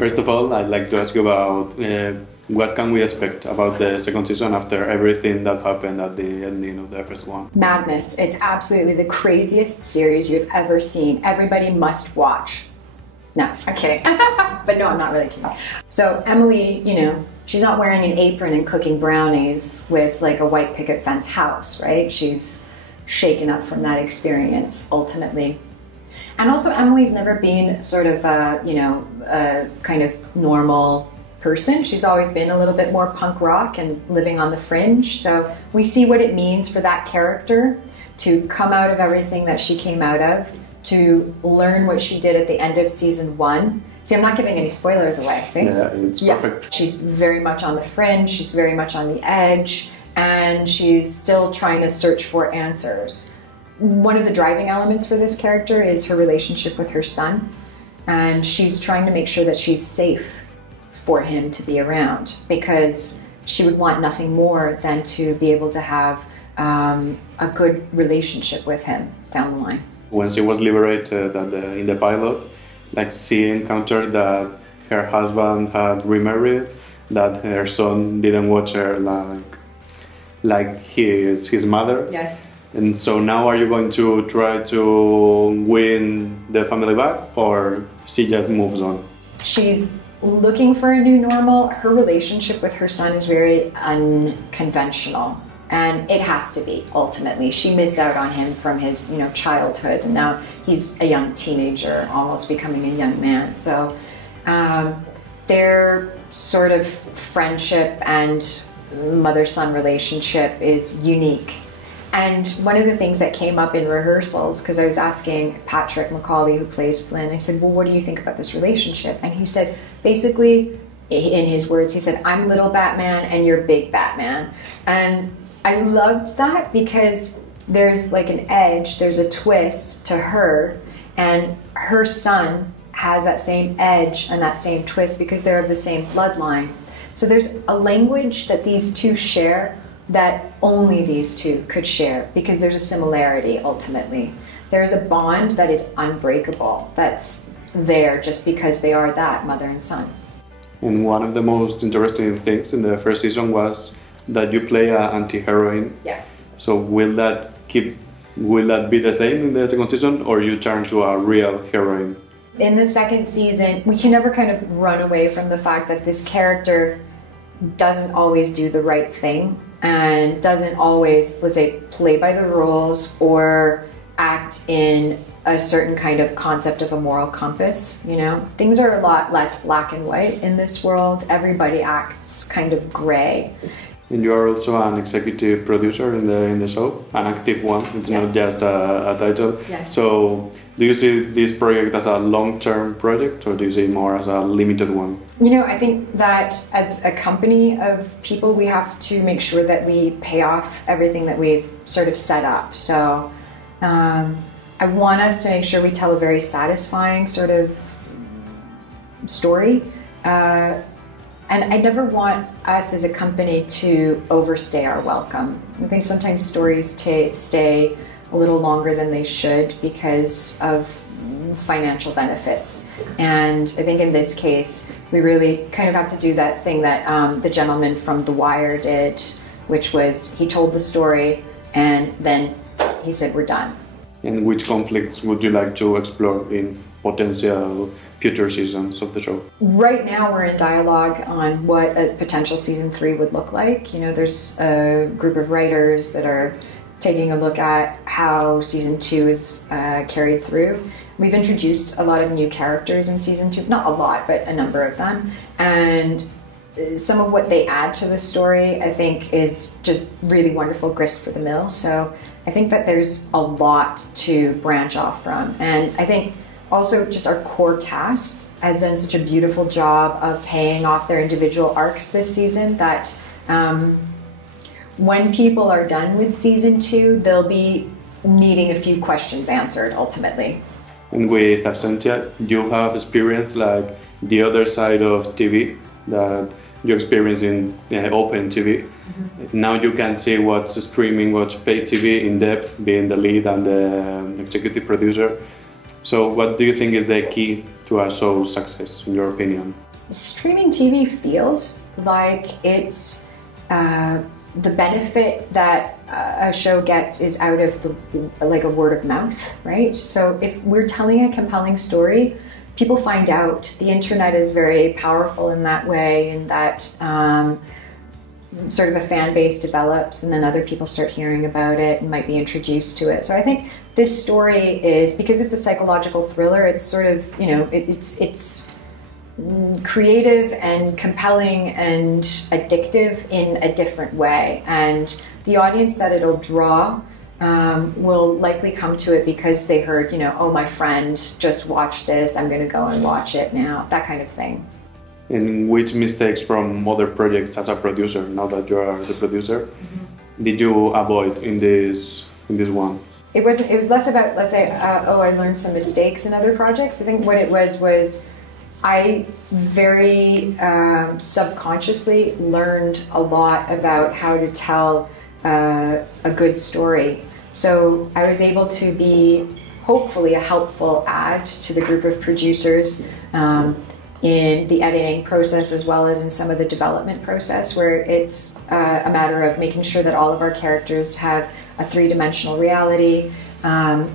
First of all, I'd like to ask you about what can we expect about the second season after everything that happened at the ending of the first one? Madness. It's absolutely the craziest series you've ever seen. Everybody must watch. No, I'm kidding. But no, I'm not really kidding. So Emily, you know, she's not wearing an apron and cooking brownies with like a white picket fence house, right? She's shaken up from that experience ultimately. And also Emily's never been sort of a, you know, a kind of normal person. She's always been a little bit more punk rock and living on the fringe. So we see what it means for that character to come out of everything that she came out of, to learn what she did at the end of season 1. See, I'm not giving any spoilers away, see? Yeah, it's perfect. She's very much on the fringe, she's very much on the edge, and she's still trying to search for answers. One of the driving elements for this character is her relationship with her son, and she's trying to make sure that she's safe for him to be around, because she would want nothing more than to be able to have a good relationship with him down the line. When she was liberated in the pilot, like she encountered that her husband had remarried, that her son didn't watch her like he is his mother. Yes. And so now are you going to try to win the family back, or she just moves on? She's looking for a new normal. Her relationship with her son is very unconventional, and it has to be, ultimately. She missed out on him from his, you know, childhood, and now he's a young teenager, almost becoming a young man. So their sort of friendship and mother-son relationship is unique. And one of the things that came up in rehearsals, because I was asking Patrick Macaulay, who plays Flynn, I said, well, what do you think about this relationship? And he said, basically, in his words, he said, I'm little Batman and you're big Batman. And I loved that because there's like an edge, there's a twist to her, and her son has that same edge and that same twist because they're of the same bloodline. So there's a language that these two share that only these two could share, because there's a similarity ultimately. There's a bond that is unbreakable, that's there just because they are that, mother and son. And one of the most interesting things in the first season was that you play an anti-heroine. Yeah. So will that be the same in the second season, or you turn to a real heroine? In the second season, we can never kind of run away from the fact that this character doesn't always do the right thing and doesn't always, let's say, play by the rules or act in a certain kind of concept of a moral compass, you know? Things are a lot less black and white in this world. Everybody acts kind of gray. And you are also an executive producer in the show, an active one. It's Yes. not just a title. Yes. So do you see this project as a long-term project, or do you see it more as a limited one? You know, I think that as a company of people, we have to make sure that we pay off everything that we've sort of set up. So I want us to make sure we tell a very satisfying sort of story. And I never want us as a company to overstay our welcome. I think sometimes stories stay a little longer than they should because of financial benefits. And I think in this case, we really kind of have to do that thing that the gentleman from The Wire did, which was he told the story and then he said, we're done. And which conflicts would you like to explore in potential future seasons of the show? Right now we're in dialogue on what a potential season 3 would look like. You know, there's a group of writers that are taking a look at how season 2 is carried through. We've introduced a lot of new characters in season 2, not a lot, but a number of them. And some of what they add to the story, I think, is just really wonderful grist for the mill. So I think that there's a lot to branch off from. And I think also just our core cast has done such a beautiful job of paying off their individual arcs this season that when people are done with season 2, they'll be needing a few questions answered ultimately. And with Absentia, you have experienced like the other side of TV that you experience in open TV. Mm-hmm. Now you can see what's streaming, what's paid TV in depth, being the lead and the executive producer. So what do you think is the key to a show's success, in your opinion? streaming TV feels like it's the benefit that a show gets is out of like a word of mouth, right? So if we're telling a compelling story, people find out. The internet is very powerful in that way, in that sort of a fan base develops and then other people start hearing about it and might be introduced to it. So I think this story is, because it's a psychological thriller, it's sort of, you know, it's creative and compelling and addictive in a different way. And the audience that it'll draw will likely come to it because they heard, you know, oh, my friend just watched this, I'm going to go and watch it now, that kind of thing. And which mistakes from other projects as a producer, now that you are the producer, did you avoid in this one? It was less about, let's say, oh, I learned some mistakes in other projects. I think what it was I very subconsciously learned a lot about how to tell a good story. So I was able to be hopefully a helpful add to the group of producers in the editing process, as well as in some of the development process, where it's a matter of making sure that all of our characters have a three-dimensional reality,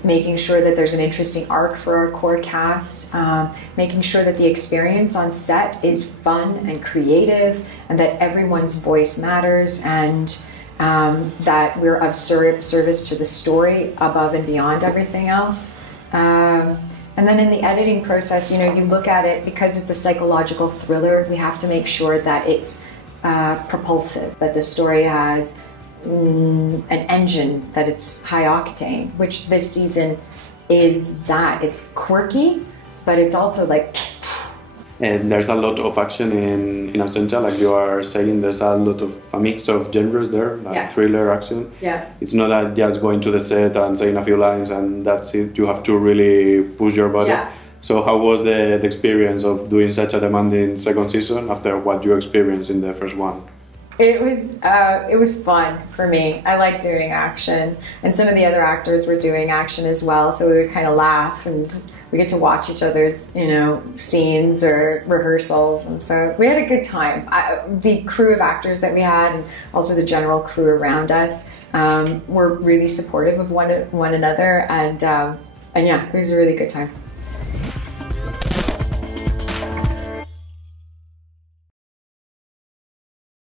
making sure that there's an interesting arc for our core cast, making sure that the experience on set is fun and creative, and that everyone's voice matters, and that we're of service to the story above and beyond everything else. And then in the editing process, you know, you look at it, because it's a psychological thriller, we have to make sure that it's propulsive, that the story has an engine, that it's high octane, which this season is that. It's quirky, but it's also like... And there's a lot of action in Absentia, like you are saying, there's a mix of genres there, like thriller, action. Yeah. It's not that just going to the set and saying a few lines and that's it. You have to really push your body. Yeah. So how was the experience of doing such a demanding second season after what you experienced in the first one? It was fun for me. I like doing action, and some of the other actors were doing action as well, so we would kind of laugh and we get to watch each other's, you know, scenes or rehearsals, and so we had a good time. The crew of actors that we had, and also the general crew around us, were really supportive of one another, and yeah, it was a really good time.